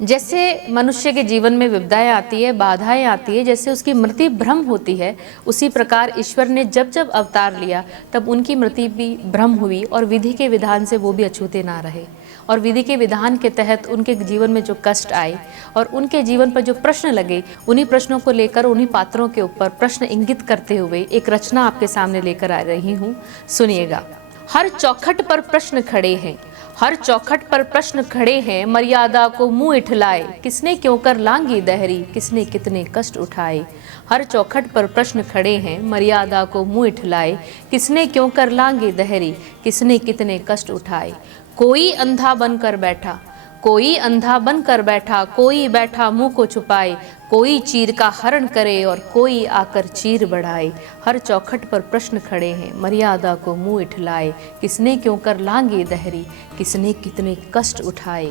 जैसे मनुष्य के जीवन में विपदाएं आती है, बाधाएं आती है, जैसे उसकी मृत्यु भ्रम होती है, उसी प्रकार ईश्वर ने जब जब अवतार लिया तब उनकी मृत्यु भी भ्रम हुई और विधि के विधान से वो भी अछूते ना रहे। और विधि के विधान के तहत उनके जीवन में जो कष्ट आए और उनके जीवन पर जो प्रश्न लगे, उन्हीं प्रश्नों को लेकर, उन्हीं पात्रों के ऊपर प्रश्न इंगित करते हुए एक रचना आपके सामने लेकर आ रही हूँ। सुनिएगा। हर चौखट पर प्रश्न खड़े हैं, हर चौखट पर प्रश्न खड़े हैं, मर्यादा को मुंह इठलाए, किसने क्यों कर लांगी दहरी, किसने कितने कष्ट उठाए। हर चौखट पर प्रश्न खड़े हैं, मर्यादा को मुंह इठलाए, किसने क्यों कर लांगी दहरी, किसने कितने कष्ट उठाए। कोई अंधा बनकर बैठा, कोई अंधा बनकर बैठा, कोई बैठा मुंह को छुपाए, कोई चीर का हरण करे और कोई आकर चीर बढ़ाए। हर चौखट पर प्रश्न खड़े हैं, मर्यादा को मुंह इठलाए, किसने क्यों कर लांगी दहरी, किसने कितने कष्ट उठाए।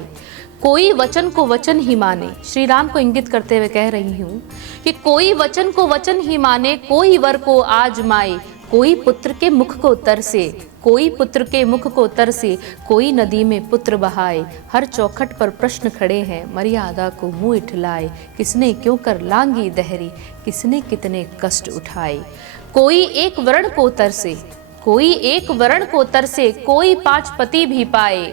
कोई वचन को वचन ही माने, श्री राम को इंगित करते हुए कह रही हूँ कि कोई वचन को वचन ही माने, कोई वर को आजमाए, कोई पुत्र के मुख को तरसे, कोई पुत्र के मुख को तरसे, कोई नदी में पुत्र बहाए। हर चौखट पर प्रश्न खड़े हैं, मर्यादा को मुंह इठलाए, किसने क्यों कर लांगी दहरी, किसने कितने कष्ट उठाए। कोई एक वर्ण को तरसे, कोई एक वर्ण को तरसे, कोई 5 पति भी पाए,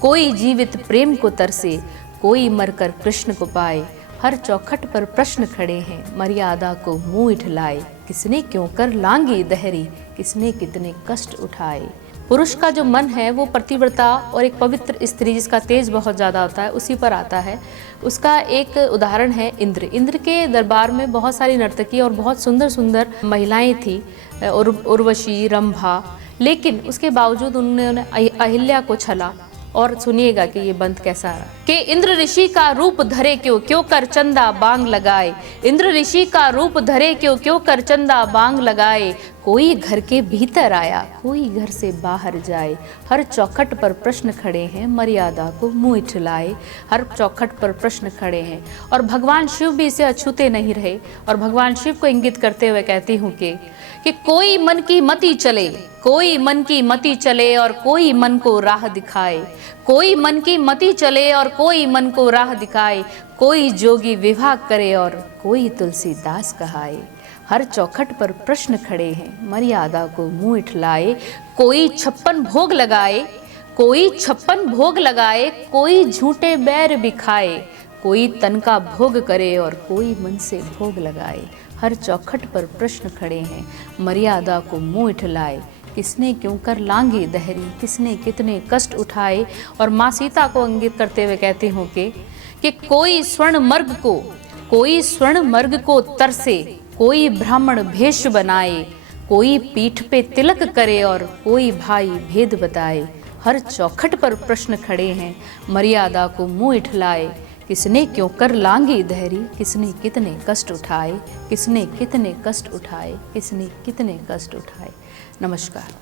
कोई जीवित प्रेम को तरसे, कोई मरकर कृष्ण को पाए। हर चौखट पर प्रश्न खड़े हैं, मर्यादा को मुंह इठलाए, किसने क्यों कर लांगी दहरी, किसने कितने कष्ट उठाए। पुरुष का जो मन है वो पतिव्रता और एक पवित्र स्त्री जिसका तेज बहुत ज़्यादा होता है उसी पर आता है। उसका एक उदाहरण है इंद्र। इंद्र के दरबार में बहुत सारी नर्तकी और बहुत सुंदर सुंदर महिलाएं थी, उर्वशी, रंभा, लेकिन उसके बावजूद उन्होंने अहिल्या को छला। और सुनिएगा कि ये बंद कैसा है कि इंद्र ऋषि का रूप धरे क्यों, क्यों कर चंदा बांग लगाए। इंद्र ऋषि का रूप धरे क्यों, क्यों कर चंदा बांग लगाए। कोई घर के भीतर आया, कोई घर से बाहर जाए। हर चौखट पर प्रश्न खड़े हैं, मर्यादा को मुंह इठलाए। हर चौखट पर प्रश्न खड़े हैं। और भगवान शिव भी इसे अछूते नहीं रहे। और भगवान शिव को इंगित करते हुए कहती हूँ कि कोई मन की मति चले, कोई मन की मति चले और कोई मन को राह दिखाए। कोई मन की मति चले और कोई मन को राह दिखाए। कोई जोगी विवाह करे और कोई तुलसीदास कहाए। हर चौखट पर प्रश्न खड़े हैं, मर्यादा को मुंह इठलाए। कोई 56 भोग लगाए, कोई 56 भोग लगाए, कोई झूठे बैर बिखाए। कोई तन का भोग करे और कोई मन से भोग लगाए। हर चौखट पर प्रश्न खड़े हैं, मर्यादा को मुंह इठलाए, किसने क्यों कर लांगी दहरी, किसने कितने कष्ट उठाए। और माँ सीता को इंगित करते हुए कहती हूँ कि कोई स्वर्ण मर्ग को, कोई स्वर्ण मर्ग को तरसे, कोई ब्राह्मण भेष बनाए, कोई पीठ पे तिलक करे और कोई भाई भेद बताए। हर चौखट पर प्रश्न खड़े हैं, मर्यादा को मुंह इठलाए, किसने क्यों कर लांगी दहरी, किसने कितने कष्ट उठाए, किसने कितने कष्ट उठाए, किसने कितने कष्ट उठाए। नमस्कार।